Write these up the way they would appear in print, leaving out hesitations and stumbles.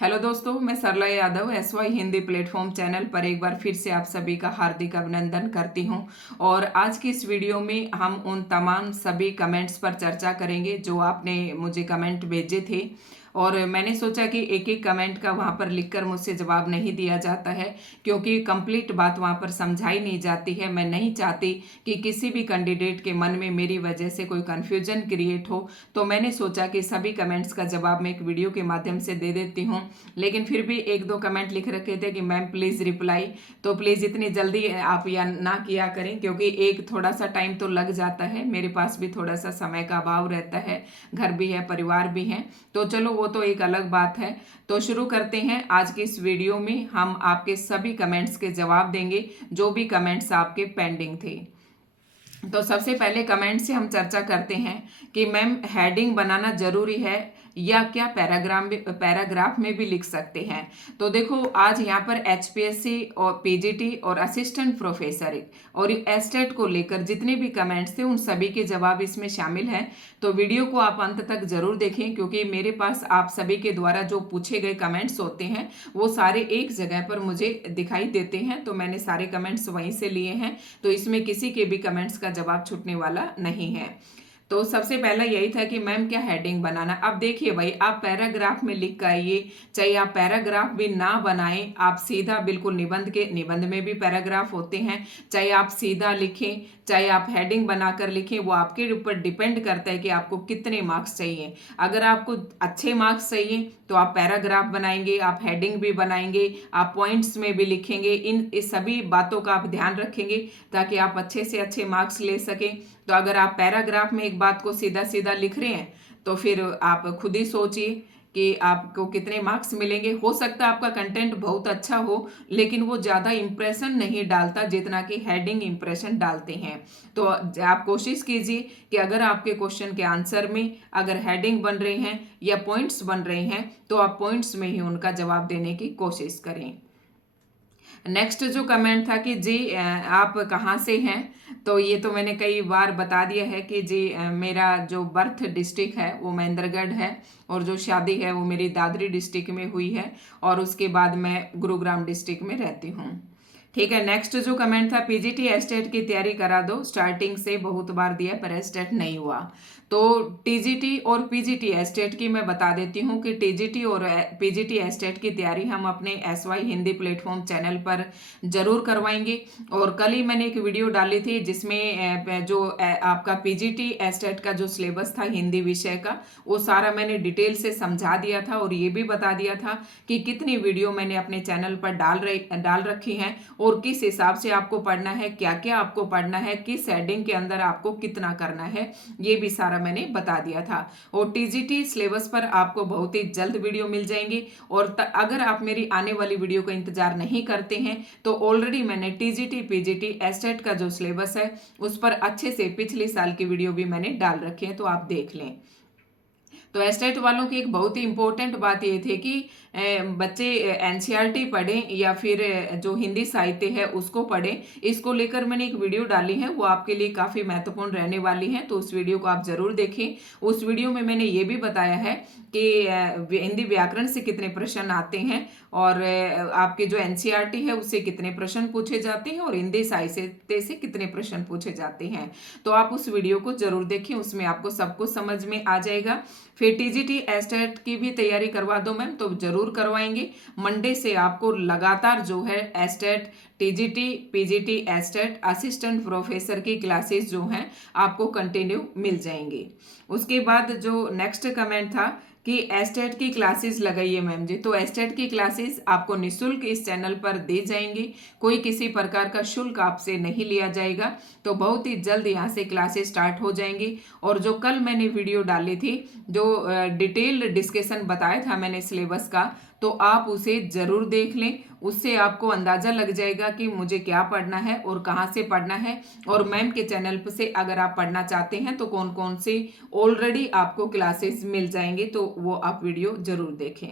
Hello दोस्तों, मैं Sarla Yadav SY Hindi platform channel पर एक बार फिर से आप सभी का हार्दिक अभिनंदन करती हूं। और आज की इस वीडियो में हम उन तमाम सभी कमेंट्स पर चर्चा करेंगे जो आपने मुझे कमेंट भेजे थे। और मैंने सोचा कि एक एक कमेंट का वहां पर लिखकर मुझसे जवाब नहीं दिया जाता है, क्योंकि कंप्लीट बात वहां पर समझाई नहीं जाती है। मैं नहीं चाहती कि किसी भी कैंडिडेट के मन में मेरी वजह से कोई कन्फ्यूजन क्रिएट हो। तो मैंने सोचा कि सभी कमेंट्स का जवाब मैं एक वीडियो के माध्यम से दे देती हूँ। लेकिन फिर भी एक दो कमेंट लिख रखे थे कि मैम प्लीज़ रिप्लाई, तो प्लीज़ इतनी जल्दी आप या ना किया करें, क्योंकि एक थोड़ा सा टाइम तो लग जाता है। मेरे पास भी थोड़ा सा समय का अभाव रहता है, घर भी है, परिवार भी है, तो चलो वो तो एक अलग बात है। तो शुरू करते हैं। आज की इस वीडियो में हम आपके सभी कमेंट्स के जवाब देंगे, जो भी कमेंट्स आपके पेंडिंग थे। तो सबसे पहले कमेंट से हम चर्चा करते हैं कि मैम हेडिंग बनाना जरूरी है या क्या पैराग्राफ में भी लिख सकते हैं। तो देखो, आज यहाँ पर एचपीएससी और पीजीटी और असिस्टेंट प्रोफेसर और एस्टेट को लेकर जितने भी कमेंट्स थे उन सभी के जवाब इसमें शामिल हैं। तो वीडियो को आप अंत तक जरूर देखें, क्योंकि मेरे पास आप सभी के द्वारा जो पूछे गए कमेंट्स होते हैं वो सारे एक जगह पर मुझे दिखाई देते हैं। तो मैंने सारे कमेंट्स वहीं से लिए हैं, तो इसमें किसी के भी कमेंट्स का जवाब छूटने वाला नहीं है। तो सबसे पहला यही था कि मैम क्या हेडिंग बनाना। अब देखिए भाई, आप पैराग्राफ में लिख कर आइए, चाहे आप पैराग्राफ भी ना बनाएं, आप सीधा बिल्कुल निबंध में भी पैराग्राफ होते हैं, चाहे आप सीधा लिखें चाहे आप हेडिंग बनाकर लिखें, वो आपके ऊपर डिपेंड करता है कि आपको कितने मार्क्स चाहिए। अगर आपको अच्छे मार्क्स चाहिए तो आप पैराग्राफ बनाएंगे, आप हेडिंग भी बनाएंगे, आप पॉइंट्स में भी लिखेंगे। इस सभी बातों का आप ध्यान रखेंगे ताकि आप अच्छे से अच्छे मार्क्स ले सकें। तो अगर आप पैराग्राफ में एक बात को सीधा सीधा लिख रहे हैं तो फिर आप खुद ही सोचिए कि आपको कितने मार्क्स मिलेंगे। हो सकता है आपका कंटेंट बहुत अच्छा हो, लेकिन वो ज़्यादा इंप्रेशन नहीं डालता जितना कि हेडिंग इंप्रेशन डालते हैं। तो आप कोशिश कीजिए कि अगर आपके क्वेश्चन के आंसर में अगर हेडिंग बन रही हैं या पॉइंट्स बन रहे हैं तो आप पॉइंट्स में ही उनका जवाब देने की कोशिश करें। नेक्स्ट जो कमेंट था कि जी आप कहाँ से हैं, तो ये तो मैंने कई बार बता दिया है कि जी मेरा जो बर्थ डिस्ट्रिक्ट है वो महेंद्रगढ़ है, और जो शादी है वो मेरी दादरी डिस्ट्रिक्ट में हुई है, और उसके बाद मैं गुरुग्राम डिस्ट्रिक्ट में रहती हूँ। ठीक है। नेक्स्ट जो कमेंट था, पीजीटी एस्टेट की तैयारी करा दो, स्टार्टिंग से बहुत बार दिया पर एस्टेट नहीं हुआ। तो टीजीटी और पीजीटी एस्टेट की मैं बता देती हूँ कि टीजीटी और पीजीटी एस्टेट की तैयारी हम अपने एसवाई हिंदी प्लेटफॉर्म चैनल पर जरूर करवाएंगे। और कल ही मैंने एक वीडियो डाली थी जिसमें जो आपका पीजीटी एस्टेट का जो सिलेबस था हिंदी विषय का, वो सारा मैंने डिटेल से समझा दिया था, और ये भी बता दिया था कि कितनी वीडियो मैंने अपने चैनल पर डाल रखी हैं और किस हिसाब से आपको पढ़ना है, क्या क्या आपको पढ़ना है, किस हेडिंग के अंदर आपको कितना करना है, ये भी सारा मैंने बता दिया था। और टीजीटी सिलेबस पर आपको बहुत ही जल्द वीडियो मिल जाएंगी। और अगर आप मेरी आने वाली वीडियो का इंतजार नहीं करते हैं तो ऑलरेडी मैंने टीजीटी पीजीटी एस्टेट का जो सिलेबस है उस पर अच्छे से पिछले साल की वीडियो भी मैंने डाल रखी है, तो आप देख लें। तो एस्टेट वालों की एक बहुत ही इंपॉर्टेंट बात ये थी कि बच्चे एनसीईआरटी पढ़ें या फिर जो हिंदी साहित्य है उसको पढ़ें। इसको लेकर मैंने एक वीडियो डाली है, वो आपके लिए काफ़ी महत्वपूर्ण रहने वाली है, तो उस वीडियो को आप ज़रूर देखें। उस वीडियो में मैंने ये भी बताया है कि हिंदी व्याकरण से कितने प्रश्न आते हैं, और आपके जो एनसीईआरटी है उससे कितने प्रश्न पूछे जाते हैं, और हिंदी साहित्य से कितने प्रश्न पूछे जाते हैं। तो आप उस वीडियो को जरूर देखें, उसमें आपको सब कुछ समझ में आ जाएगा। फिर टीजीटी एस्टेट की भी तैयारी करवा दो मैम, तो जरूर करवाएंगे। मंडे से आपको लगातार जो है estate, TGT PGT estate assistant professor की क्लासेस जो हैं आपको कंटिन्यू मिल जाएंगी। उसके बाद जो नेक्स्ट कमेंट था कि एस्टेट की क्लासेस लगाइए मैम जी। तो एस्टेट की क्लासेस आपको निःशुल्क इस चैनल पर दी जाएंगी, कोई किसी प्रकार का शुल्क आपसे नहीं लिया जाएगा। तो बहुत ही जल्द यहाँ से क्लासेस स्टार्ट हो जाएंगी। और जो कल मैंने वीडियो डाली थी, जो डिटेल डिस्कशन बताया था मैंने सिलेबस का, तो आप उसे जरूर देख लें। उससे आपको अंदाजा लग जाएगा कि मुझे क्या पढ़ना है और कहाँ से पढ़ना है, और मैम के चैनल पर से अगर आप पढ़ना चाहते हैं तो कौन कौन सी ऑलरेडी आपको क्लासेस मिल जाएंगे, तो वो आप वीडियो जरूर देखें।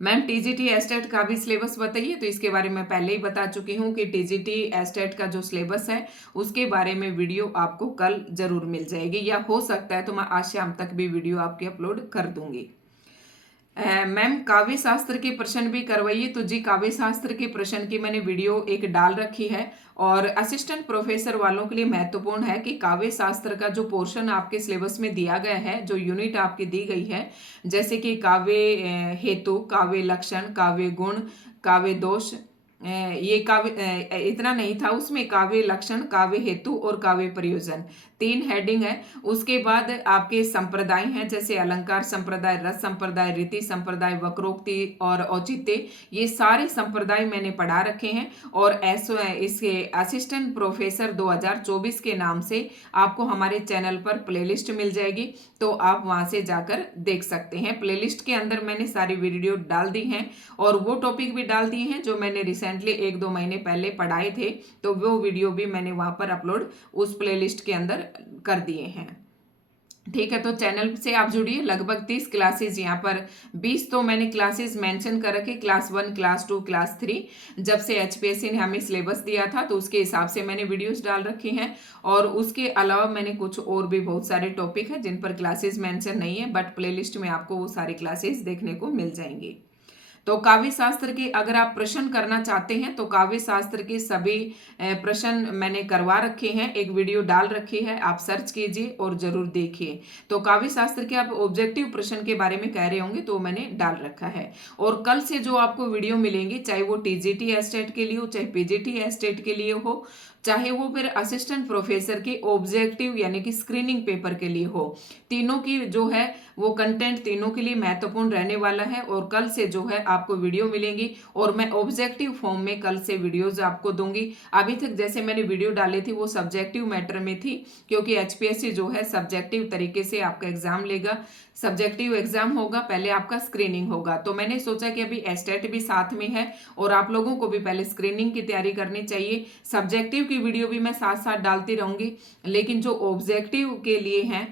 मैम टीजीटी एस्टेट का भी सिलेबस बताइए, तो इसके बारे में पहले ही बता चुकी हूँ कि टीजीटी एस्टेट का जो सिलेबस है उसके बारे में वीडियो आपको कल जरूर मिल जाएगी, या हो सकता है तो मैं आज शाम तक भी वीडियो आपकी अपलोड कर दूंगी। मैम काव्य शास्त्र के प्रश्न भी करवाइए। तो जी काव्य शास्त्र के प्रश्न की मैंने वीडियो एक डाल रखी है और असिस्टेंट प्रोफेसर वालों के लिए महत्वपूर्ण है कि काव्य शास्त्र का जो पोर्शन आपके सिलेबस में दिया गया है, जो यूनिट आपकी दी गई है, जैसे कि काव्य हेतु, काव्य लक्षण, काव्य गुण, काव्य दोष, ये काव्य इतना नहीं था उसमें, काव्य लक्षण, काव्य हेतु और काव्य प्रयोजन, 3 हेडिंग है। उसके बाद आपके संप्रदाय हैं, जैसे अलंकार संप्रदाय, रस संप्रदाय, रीति संप्रदाय, वक्रोक्ति और औचित्य, ये सारे संप्रदाय मैंने पढ़ा रखे हैं। और इसके असिस्टेंट प्रोफेसर 2024 के नाम से आपको हमारे चैनल पर प्लेलिस्ट मिल जाएगी, तो आप वहां से जाकर देख सकते हैं। प्लेलिस्ट के अंदर मैंने सारी वीडियो डाल दी हैं और वो टॉपिक भी डाल दिए हैं जो मैंने रिसेंटली 1-2 महीने पहले पढ़ाए थे, तो वो वीडियो भी मैंने वहां पर अपलोड उस प्लेलिस्ट के अंदर कर दिए हैं। ठीक है, तो चैनल से आप जुड़िए। लगभग 30 क्लासेस यहाँ पर, 20 तो मैंने क्लासेस मेंशन कर रखे, क्लास 1, क्लास 2, क्लास 3। जब से एचपीएससी ने हमें सिलेबस दिया था तो उसके हिसाब से मैंने वीडियोस डाल रखी हैं। और उसके अलावा मैंने कुछ और भी बहुत सारे टॉपिक हैं जिन पर क्लासेस मेंशन नहीं है, बट प्लेलिस्ट में आपको वो सारी क्लासेस देखने को मिल जाएंगी। तो काव्य शास्त्र के अगर आप प्रश्न करना चाहते हैं तो काव्य शास्त्र के सभी प्रश्न मैंने करवा रखे हैं, एक वीडियो डाल रखी है, आप सर्च कीजिए और जरूर देखिए। तो काव्य शास्त्र के आप ऑब्जेक्टिव प्रश्न के बारे में कह रहे होंगे तो मैंने डाल रखा है। और कल से जो आपको वीडियो मिलेंगी, चाहे वो टीजीटी एस्टेट के लिए हो, चाहे पीजीटी एस्टेट के लिए हो, चाहे वो फिर असिस्टेंट प्रोफेसर के ऑब्जेक्टिव यानी कि स्क्रीनिंग पेपर के लिए हो, तीनों की जो है वो कंटेंट तीनों के लिए महत्वपूर्ण रहने वाला है। और कल से जो है आपको वीडियो मिलेंगी और मैं ऑब्जेक्टिव फॉर्म में कल से वीडियोज आपको दूंगी। अभी तक जैसे मैंने वीडियो डाली थी वो सब्जेक्टिव मैटर में थी, क्योंकि एचपीएससी जो है सब्जेक्टिव तरीके से आपका एग्जाम लेगा। सब्जेक्टिव एग्जाम होगा, पहले आपका स्क्रीनिंग होगा। तो मैंने सोचा कि अभी एस्टेट भी साथ में है और आप लोगों को भी पहले स्क्रीनिंग की तैयारी करनी चाहिए। सब्जेक्टिव की वीडियो भी मैं साथ साथ डालती रहूंगी, लेकिन जो ऑब्जेक्टिव के लिए हैं,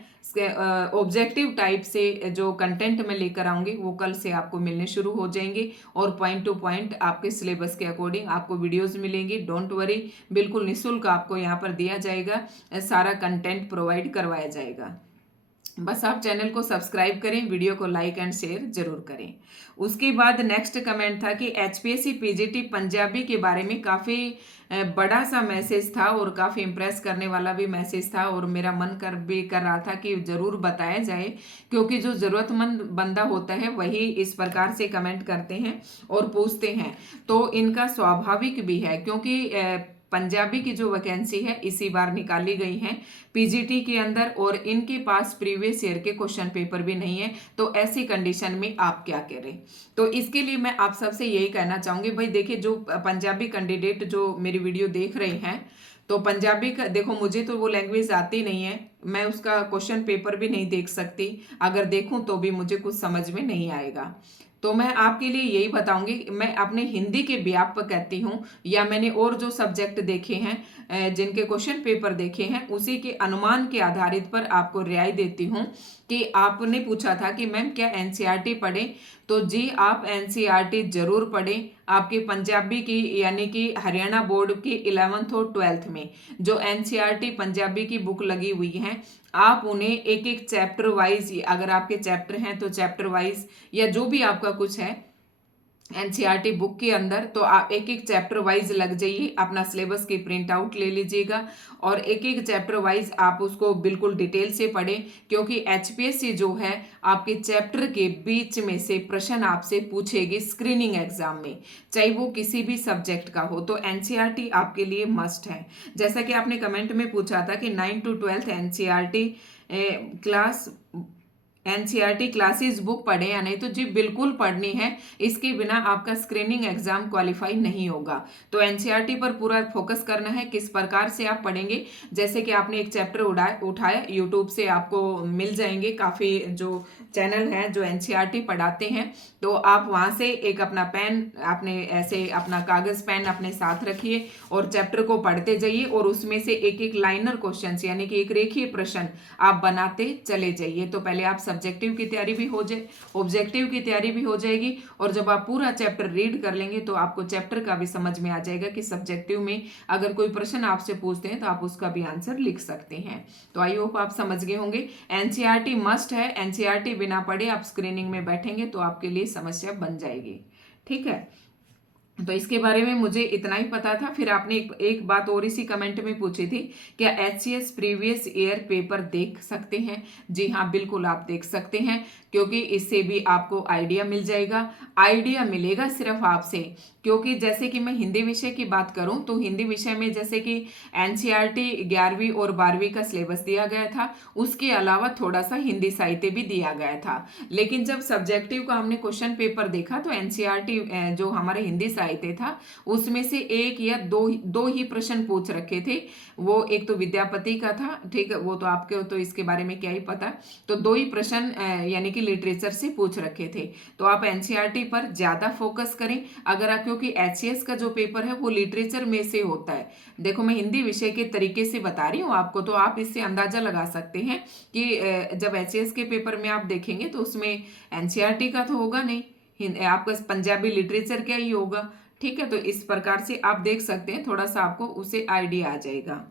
ऑब्जेक्टिव टाइप से जो कंटेंट मैं लेकर आऊंगी वो कल से आपको मिलने शुरू हो जाएंगे और पॉइंट टू पॉइंट आपके सिलेबस के अकॉर्डिंग आपको वीडियोस मिलेंगी। डोंट वरी, बिल्कुल निःशुल्क आपको यहाँ पर दिया जाएगा, सारा कंटेंट प्रोवाइड करवाया जाएगा। बस आप चैनल को सब्सक्राइब करें, वीडियो को लाइक एंड शेयर जरूर करें। उसके बाद नेक्स्ट कमेंट था कि एचपीएससी पीजीटी पंजाबी के बारे में काफ़ी बड़ा सा मैसेज था और काफ़ी इम्प्रेस करने वाला भी मैसेज था, और मेरा मन कर रहा था कि ज़रूर बताया जाए, क्योंकि जो ज़रूरतमंद बंदा होता है वही इस प्रकार से कमेंट करते हैं और पूछते हैं, तो इनका स्वाभाविक भी है, क्योंकि पंजाबी की जो वैकेंसी है इसी बार निकाली गई है पीजीटी के अंदर, और इनके पास प्रीवियस ईयर के क्वेश्चन पेपर भी नहीं है। तो ऐसी कंडीशन में आप क्या करें? तो इसके लिए मैं आप सबसे यही कहना चाहूंगी, भाई देखिए, जो पंजाबी कैंडिडेट जो मेरी वीडियो देख रहे हैं, तो पंजाबी का देखो, मुझे तो वो लैंग्वेज आती नहीं है, मैं उसका क्वेश्चन पेपर भी नहीं देख सकती, अगर देखूं तो भी मुझे कुछ समझ में नहीं आएगा। तो मैं आपके लिए यही बताऊंगी, मैं अपने हिंदी के व्यापक कहती हूँ, या मैंने और जो सब्जेक्ट देखे हैं, जिनके क्वेश्चन पेपर देखे हैं, उसी के अनुमान के आधारित पर आपको रियायत देती हूँ। कि आपने पूछा था कि मैम क्या एनसीईआरटी पढ़ें, तो जी आप एनसीईआरटी जरूर पढ़ें। आपकी पंजाबी की यानी कि हरियाणा बोर्ड की 11th और 12th में जो एनसीईआरटी पंजाबी की बुक लगी हुई है, आप उन्हें एक एक चैप्टर वाइज, अगर आपके चैप्टर हैं तो चैप्टर वाइज, या जो भी आपका कुछ है एनसीईआरटी बुक के अंदर, तो आप एक एक चैप्टर वाइज लग जाइए, अपना सिलेबस की प्रिंट आउट ले लीजिएगा और एक एक चैप्टर वाइज आप उसको बिल्कुल डिटेल से पढ़ें, क्योंकि एचपीएससी जो है आपके चैप्टर के बीच में से प्रश्न आपसे पूछेगी स्क्रीनिंग एग्जाम में, चाहे वो किसी भी सब्जेक्ट का हो। तो एनसीईआरटी आपके लिए मस्ट है। जैसा कि आपने कमेंट में पूछा था कि 9 to 12 एनसीईआरटी क्लासेस बुक पढ़े या नहीं, तो जी बिल्कुल पढ़नी है, इसके बिना आपका स्क्रीनिंग एग्जाम क्वालिफाई नहीं होगा। तो एनसीईआरटी पर पूरा फोकस करना है। किस प्रकार से आप पढ़ेंगे, जैसे कि आपने एक चैप्टर उठाया, यूट्यूब से आपको मिल जाएंगे काफ़ी जो चैनल हैं जो एनसीईआरटी पढ़ाते हैं, तो आप वहां से एक अपना पेन, आपने ऐसे अपना कागज पेन अपने साथ रखिए और चैप्टर को पढ़ते जाइए, और उसमें से एक एक लाइनर क्वेश्चन यानी कि एक रेखीय प्रश्न आप बनाते चले जाइए। तो पहले आप सब्जेक्टिव की तैयारी भी हो जाए, ऑब्जेक्टिव की तैयारी भी हो जाएगी। और जब आप पूरा चैप्टर रीड कर लेंगे तो आपको चैप्टर का भी समझ में आ जाएगा कि सब्जेक्टिव में अगर कोई प्रश्न आपसे पूछते हैं तो आप उसका भी आंसर लिख सकते हैं। तो आई होप आप समझ गए होंगे। एनसीईआरटी मस्ट है, एनसीईआरटी बिना पढ़े आप स्क्रीनिंग में बैठेंगे तो आपके लिए समस्या बन जाएगी। ठीक है, तो इसके बारे में मुझे इतना ही पता था। फिर आपने एक बात और इसी कमेंट में पूछी थी, क्या एचसीएस प्रीवियस ईयर पेपर देख सकते हैं? जी हाँ, बिल्कुल आप देख सकते हैं, क्योंकि इससे भी आपको आइडिया मिल जाएगा। आइडिया मिलेगा सिर्फ आपसे, क्योंकि जैसे कि मैं हिंदी विषय की बात करूं तो हिंदी विषय में जैसे कि एनसीईआरटी 11वीं और 12वीं का सिलेबस दिया गया था, उसके अलावा थोड़ा सा हिंदी साहित्य भी दिया गया था। लेकिन जब सब्जेक्टिव का हमने क्वेश्चन पेपर देखा तो एनसीईआरटी जो हमारे हिंदी साहित्य था उसमें से एक या दो ही प्रश्न पूछ रखे थे। वो एक तो विद्यापति का था, ठीक है, वो तो आपके तो इसके बारे में क्या ही पता। तो दो ही प्रश्न यानी कि लिटरेचर से पूछ रखे थे। तो आप एनसीईआरटी पर ज्यादा फोकस करें अगर आप, क्योंकि एचसीएस का जो पेपर है वो लिटरेचर में से होता है। देखो मैं हिंदी विषय के तरीके से बता रही हूँ आपको, तो आप इससे अंदाजा लगा सकते हैं कि जब एचसीएस के पेपर में आप देखेंगे तो उसमें एनसीईआरटी का तो होगा नहीं, आपका पंजाबी लिटरेचर क्या ही होगा। ठीक है, तो इस प्रकार से आप देख सकते हैं, थोड़ा सा आपको उसे आइडिया आ जाएगा।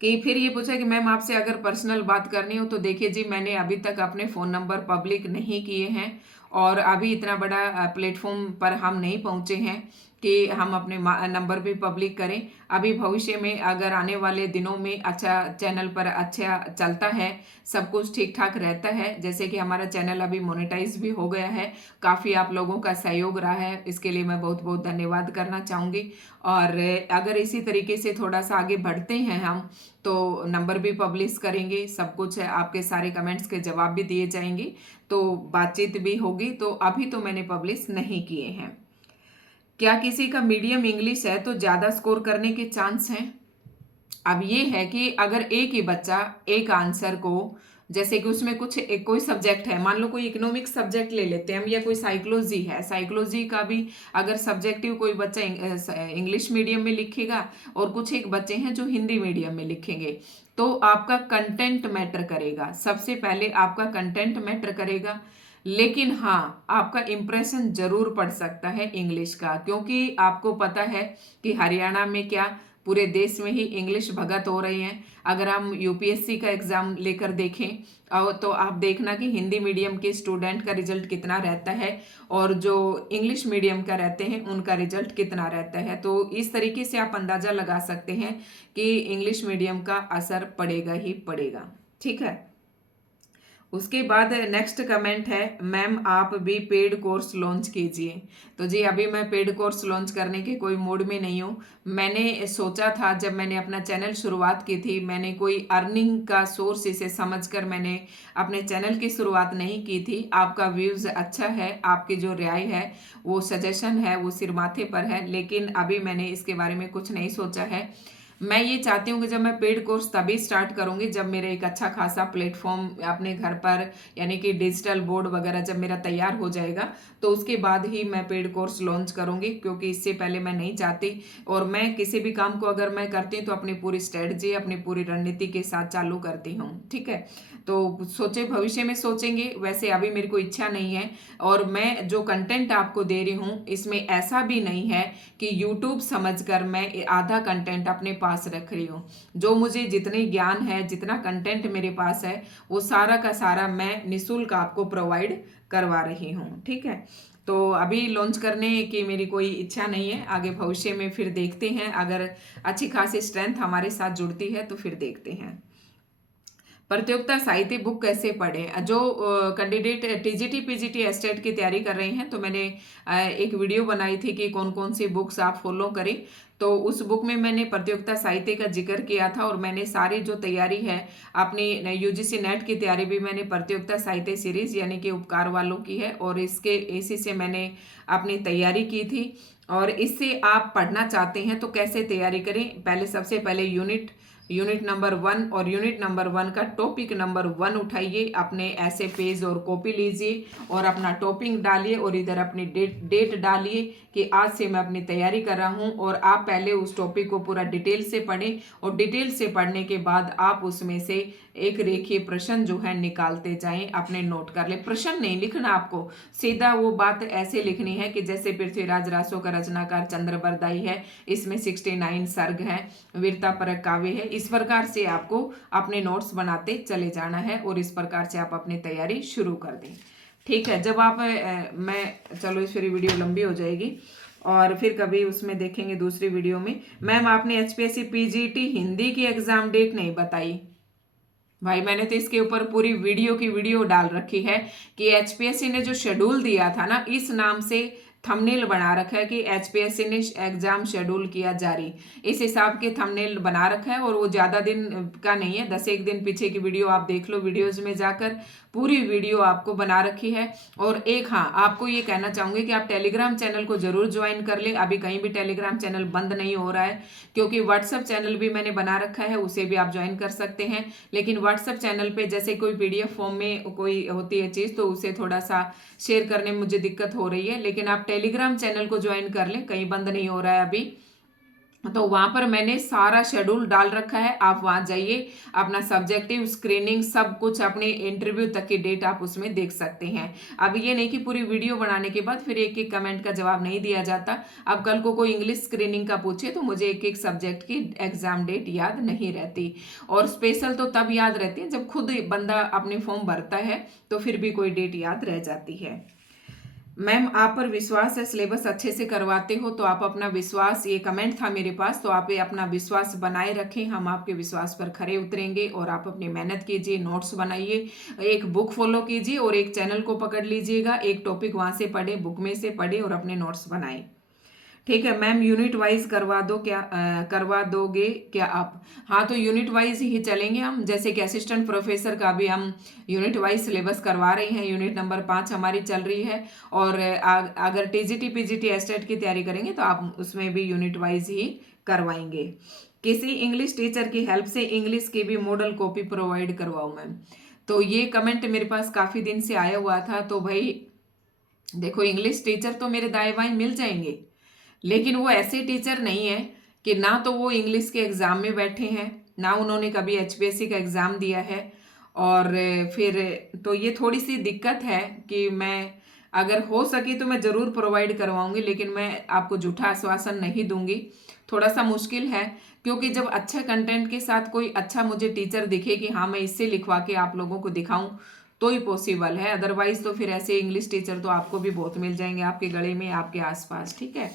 कि फिर ये पूछा कि मैम आपसे अगर पर्सनल बात करनी हो तो देखिए जी, मैंने अभी तक अपने फ़ोन नंबर पब्लिक नहीं किए हैं और अभी इतना बड़ा प्लेटफॉर्म पर हम नहीं पहुंचे हैं कि हम अपने नंबर भी पब्लिक करें। अभी भविष्य में अगर आने वाले दिनों में अच्छा चैनल पर अच्छा चलता है, सब कुछ ठीक ठाक रहता है, जैसे कि हमारा चैनल अभी मोनेटाइज भी हो गया है, काफ़ी आप लोगों का सहयोग रहा है, इसके लिए मैं बहुत बहुत धन्यवाद करना चाहूँगी। और अगर इसी तरीके से थोड़ा सा आगे बढ़ते हैं हम तो नंबर भी पब्लिश करेंगे, सब कुछ है, आपके सारे कमेंट्स के जवाब भी दिए जाएंगे, तो बातचीत भी होगी। तो अभी तो मैंने पब्लिश नहीं किए हैं। क्या किसी का मीडियम इंग्लिश है तो ज़्यादा स्कोर करने के चांस हैं? अब ये है कि अगर एक ही बच्चा एक आंसर को, जैसे कि उसमें कुछ कोई सब्जेक्ट है, मान लो कोई इकोनॉमिक्स सब्जेक्ट ले लेते हैं हम, या कोई साइकोलॉजी है, साइकोलॉजी का भी अगर सब्जेक्टिव कोई बच्चा इंग्लिश मीडियम में लिखेगा और कुछ एक बच्चे हैं जो हिंदी मीडियम में लिखेंगे, तो आपका कंटेंट मैटर करेगा। सबसे पहले आपका कंटेंट मैटर करेगा। लेकिन हाँ, आपका इंप्रेशन जरूर पड़ सकता है इंग्लिश का, क्योंकि आपको पता है कि हरियाणा में क्या पूरे देश में ही इंग्लिश भगत हो रही हैं। अगर हम यूपीएससी का एग्जाम लेकर देखें और तो आप देखना कि हिंदी मीडियम के स्टूडेंट का रिजल्ट कितना रहता है और जो इंग्लिश मीडियम का रहते हैं उनका रिजल्ट कितना रहता है। तो इस तरीके से आप अंदाजा लगा सकते हैं कि इंग्लिश मीडियम का असर पड़ेगा ही पड़ेगा। ठीक है, उसके बाद नेक्स्ट कमेंट है, मैम आप भी पेड कोर्स लॉन्च कीजिए। तो जी, अभी मैं पेड कोर्स लॉन्च करने के कोई मूड में नहीं हूँ। मैंने सोचा था जब मैंने अपना चैनल शुरुआत की थी, मैंने कोई अर्निंग का सोर्स इसे समझकर मैंने अपने चैनल की शुरुआत नहीं की थी। आपका व्यूज़ अच्छा है, आपकी जो राय है वो सजेशन है वो सिर माथे पर है, लेकिन अभी मैंने इसके बारे में कुछ नहीं सोचा है। मैं ये चाहती हूँ कि जब मैं पेड कोर्स तभी स्टार्ट करूँगी जब मेरा एक अच्छा खासा प्लेटफॉर्म अपने घर पर, यानी कि डिजिटल बोर्ड वगैरह जब मेरा तैयार हो जाएगा, तो उसके बाद ही मैं पेड कोर्स लॉन्च करूँगी, क्योंकि इससे पहले मैं नहीं चाहती। और मैं किसी भी काम को अगर मैं करती हूँ तो अपनी पूरी स्ट्रेटजी, अपनी पूरी रणनीति के साथ चालू करती हूँ। ठीक है, तो सोचे भविष्य में सोचेंगे, वैसे अभी मेरे को इच्छा नहीं है। और मैं जो कंटेंट आपको दे रही हूँ इसमें ऐसा भी नहीं है कि यूट्यूब समझकर मैं आधा कंटेंट अपने पास रख रही हूँ। जो मुझे जितनी ज्ञान है, जितना कंटेंट मेरे पास है, वो सारा का सारा मैं निःशुल्क आपको प्रोवाइड करवा रही हूँ। ठीक है, तो अभी लॉन्च करने की मेरी कोई इच्छा नहीं है, आगे भविष्य में फिर देखते हैं। अगर अच्छी खासी स्ट्रेंथ हमारे साथ जुड़ती है तो फिर देखते हैं। प्रतियोगिता साहित्य बुक कैसे पढ़ें? जो कैंडिडेट टीजीटी पीजीटी एस्टेट की तैयारी कर रहे हैं, तो मैंने एक वीडियो बनाई थी कि कौन कौन सी बुक्स आप फॉलो करें। तो उस बुक में मैंने प्रतियोगिता साहित्य का जिक्र किया था, और मैंने सारी जो तैयारी है अपनी यूजीसी नेट की तैयारी भी मैंने प्रतियोगिता साहित्य सीरीज यानी कि उपकार वालों की है, और इसी से मैंने अपनी तैयारी की थी। और इससे आप पढ़ना चाहते हैं तो कैसे तैयारी करें? पहले सबसे पहले यूनिट यूनिट नंबर 1 और यूनिट नंबर 1 का टॉपिक नंबर 1 उठाइए, अपने ऐसे पेज और कॉपी लीजिए और अपना टॉपिक डालिए और इधर अपनी डेट डालिए कि आज से मैं अपनी तैयारी कर रहा हूं। और आप पहले उस टॉपिक को पूरा डिटेल से पढ़ें और डिटेल से पढ़ने के बाद आप उसमें से एक रेखीय प्रश्न जो है निकालते जाएं, अपने नोट कर ले। प्रश्न नहीं लिखना आपको, सीधा वो बात ऐसे लिखनी है कि जैसे पृथ्वीराज रासो का रचनाकार चंद्र बरदाई है, इसमें 69 सर्ग है, वीरता परक काव्य है। इस प्रकार से आपको अपने नोट्स बनाते चले जाना है और इस प्रकार से आप अपनी तैयारी शुरू कर दें। ठीक है, जब आप मैं चलो इस फिर वीडियो लंबी हो जाएगी और फिर कभी उसमें देखेंगे दूसरी वीडियो में। मैम आपने एचपीएससी पीजीटी हिंदी की एग्जाम डेट नहीं बताई। भाई मैंने तो इसके ऊपर पूरी वीडियो की वीडियो डाल रखी है कि एचपीएससी ने जो शेड्यूल दिया था ना, इस नाम से थंबनेल बना रखा है कि एचपीएससी ने एग्जाम शेड्यूल किया जारी, इस हिसाब के थंबनेल बना रखा है। और वो ज़्यादा दिन का नहीं है, 10 दिन पीछे की वीडियो आप देख लो, वीडियोज में जाकर पूरी वीडियो आपको बना रखी है। और एक हाँ आपको ये कहना चाहूँगी कि आप टेलीग्राम चैनल को जरूर ज्वाइन कर ले। अभी कहीं भी टेलीग्राम चैनल बंद नहीं हो रहा है, क्योंकि व्हाट्सएप चैनल भी मैंने बना रखा है, उसे भी आप ज्वाइन कर सकते हैं। लेकिन व्हाट्सएप चैनल पे जैसे कोई पीडीएफ फॉर्म में कोई होती है चीज़, तो उसे थोड़ा सा शेयर करने में मुझे दिक्कत हो रही है। लेकिन आप टेलीग्राम चैनल को ज्वाइन कर लें, कहीं बंद नहीं हो रहा है अभी, तो वहां पर मैंने सारा शेड्यूल डाल रखा है। आप वहां जाइए, अपना सब्जेक्टिव स्क्रीनिंग सब कुछ, अपने इंटरव्यू तक की डेट आप उसमें देख सकते हैं। अब ये नहीं कि पूरी वीडियो बनाने के बाद फिर एक एक कमेंट का जवाब नहीं दिया जाता। अब कल को कोई इंग्लिश स्क्रीनिंग का पूछे तो मुझे एक एक सब्जेक्ट की एग्जाम डेट याद नहीं रहती, और स्पेशल तो तब याद रहती है जब खुद बंदा अपने फॉर्म भरता है, तो फिर भी कोई डेट याद रह जाती है। मैम आप पर विश्वास है, सिलेबस अच्छे से करवाते हो, तो आप अपना विश्वास, ये कमेंट था मेरे पास, तो आप ये अपना विश्वास बनाए रखें, हम आपके विश्वास पर खरे उतरेंगे। और आप अपनी मेहनत कीजिए, नोट्स बनाइए, एक बुक फॉलो कीजिए और एक चैनल को पकड़ लीजिएगा, एक टॉपिक वहां से पढ़े, बुक में से पढ़े और अपने नोट्स बनाए। ठीक है मैम, यूनिट वाइज करवा दो क्या, करवा दोगे क्या आप? हाँ, तो यूनिट वाइज ही चलेंगे हम, जैसे कि असिस्टेंट प्रोफेसर का भी हम यूनिट वाइज सिलेबस करवा रहे हैं, यूनिट नंबर 5 हमारी चल रही है। और अगर टीजीटी पीजीटी एस्टेट की तैयारी करेंगे तो आप उसमें भी यूनिट वाइज ही करवाएंगे। किसी इंग्लिश टीचर की हेल्प से इंग्लिश की भी मॉडल कॉपी प्रोवाइड करवाओ मैम। तो ये कमेंट मेरे पास काफ़ी दिन से आया हुआ था। तो भाई देखो, इंग्लिश टीचर तो मेरे दाएं बाएं मिल जाएंगे, लेकिन वो ऐसे टीचर नहीं है कि ना तो वो इंग्लिश के एग्ज़ाम में बैठे हैं, ना उन्होंने कभी एचपीएससी का एग्ज़ाम दिया है। और फिर तो ये थोड़ी सी दिक्कत है कि मैं अगर हो सके तो मैं ज़रूर प्रोवाइड करवाऊंगी, लेकिन मैं आपको झूठा आश्वासन नहीं दूंगी, थोड़ा सा मुश्किल है। क्योंकि जब अच्छा कंटेंट के साथ कोई अच्छा मुझे टीचर दिखे कि हाँ मैं इससे लिखवा के आप लोगों को दिखाऊं, तो ही पॉसिबल है। अदरवाइज तो फिर ऐसे इंग्लिश टीचर तो आपको भी बहुत मिल जाएंगे, आपके गले में, आपके आसपास। ठीक है,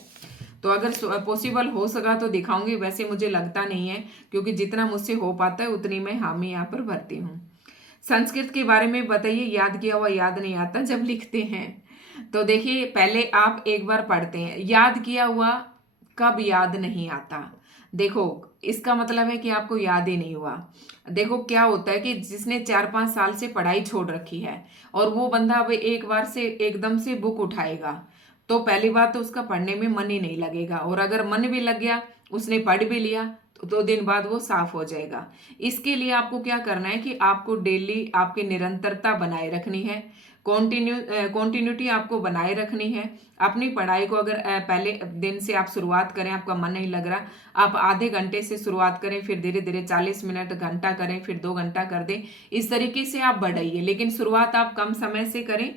तो अगर पॉसिबल हो सका तो दिखाऊंगी, वैसे मुझे लगता नहीं है, क्योंकि जितना मुझसे हो पाता है उतनी मैं हामी यहाँ पर भरती हूँ। संस्कृत के बारे में बताइए, याद किया हुआ याद नहीं आता जब लिखते हैं। तो देखिए, पहले आप एक बार पढ़ते हैं, याद किया हुआ कब याद नहीं आता। देखो, इसका मतलब है कि आपको याद ही नहीं हुआ। देखो क्या होता है कि जिसने 4-5 साल से पढ़ाई छोड़ रखी है और वो बंदा अब एक बार से एकदम से बुक उठाएगा, तो पहली बात तो उसका पढ़ने में मन ही नहीं लगेगा, और अगर मन भी लग गया, उसने पढ़ भी लिया, तो 2 दिन बाद वो साफ हो जाएगा। इसके लिए आपको क्या करना है कि आपको डेली आपकी निरंतरता बनाए रखनी है, कॉन्टिन्यूटी आपको बनाए रखनी है। अपनी पढ़ाई को अगर पहले दिन से आप शुरुआत करें, आपका मन नहीं लग रहा, आप आधे घंटे से शुरुआत करें, फिर धीरे धीरे 40 मिनट, घंटा करें, फिर 2 घंटा कर दें। इस तरीके से आप बढ़ाइए, लेकिन शुरुआत आप कम समय से करें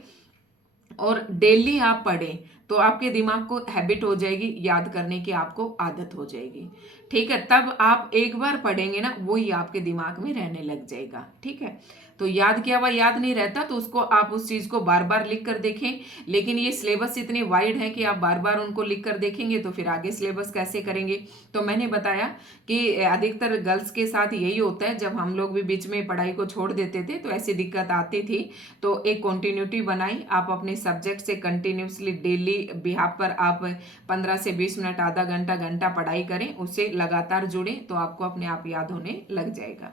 और डेली आप पढ़ें, तो आपके दिमाग को हैबिट हो जाएगी, याद करने की आपको आदत हो जाएगी। ठीक है, तब आप एक बार पढ़ेंगे ना, वही आपके दिमाग में रहने लग जाएगा। ठीक है, तो याद किया हुआ याद नहीं रहता, तो उसको आप उस चीज को बार बार लिख कर देखें। लेकिन ये सिलेबस इतने वाइड है कि आप बार बार उनको लिख कर देखेंगे तो फिर आगे सिलेबस कैसे करेंगे। तो मैंने बताया कि अधिकतर गर्ल्स के साथ यही होता है, जब हम लोग भी बीच में पढ़ाई को छोड़ देते थे तो ऐसी दिक्कत आती थी। तो एक कॉन्टिन्यूटी बनाई, आप अपने सब्जेक्ट से कंटिन्यूसली डेली बिहाफ पर आप 15 से 20 मिनट, आधा घंटा, घंटा पढ़ाई करें, उससे लगातार जुड़ें, तो आपको अपने आप याद होने लग जाएगा।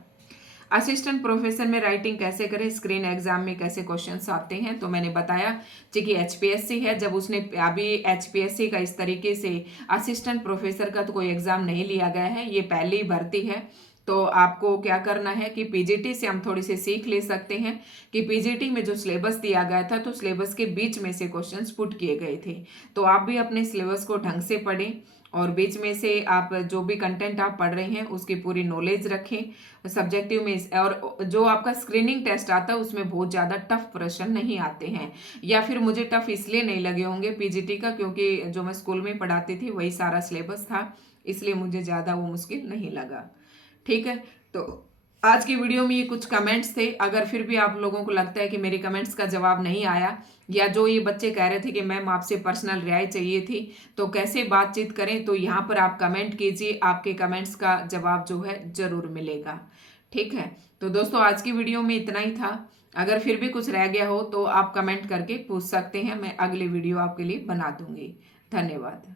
असिस्टेंट प्रोफेसर में राइटिंग कैसे करें, स्क्रीन एग्जाम में कैसे क्वेश्चंस आते हैं, तो मैंने बताया कि एचपीएससी है, जब उसने अभी एचपीएससी का इस तरीके से असिस्टेंट प्रोफेसर का तो कोई एग्जाम नहीं लिया गया है, ये पहली भर्ती है, तो आपको क्या करना है कि पीजीटी से हम थोड़ी सी सीख ले सकते हैं कि पीजीटी में जो सिलेबस दिया गया था तो सिलेबस के बीच में से क्वेश्चंस पुट किए गए थे। तो आप भी अपने सिलेबस को ढंग से पढ़ें और बीच में से आप जो भी कंटेंट आप पढ़ रहे हैं उसकी पूरी नॉलेज रखें सब्जेक्टिव में। और जो आपका स्क्रीनिंग टेस्ट आता है उसमें बहुत ज़्यादा टफ प्रश्न नहीं आते हैं, या फिर मुझे टफ इसलिए नहीं लगे होंगे पीजीटी का क्योंकि जो मैं स्कूल में पढ़ाती थी वही सारा सिलेबस था, इसलिए मुझे ज़्यादा वो मुश्किल नहीं लगा। ठीक है, तो आज की वीडियो में ये कुछ कमेंट्स थे। अगर फिर भी आप लोगों को लगता है कि मेरे कमेंट्स का जवाब नहीं आया, या जो ये बच्चे कह रहे थे कि मैम आपसे पर्सनल राय चाहिए थी तो कैसे बातचीत करें, तो यहाँ पर आप कमेंट कीजिए, आपके कमेंट्स का जवाब जो है जरूर मिलेगा। ठीक है, तो दोस्तों आज की वीडियो में इतना ही था। अगर फिर भी कुछ रह गया हो तो आप कमेंट करके पूछ सकते हैं, मैं अगली वीडियो आपके लिए बना दूंगी। धन्यवाद।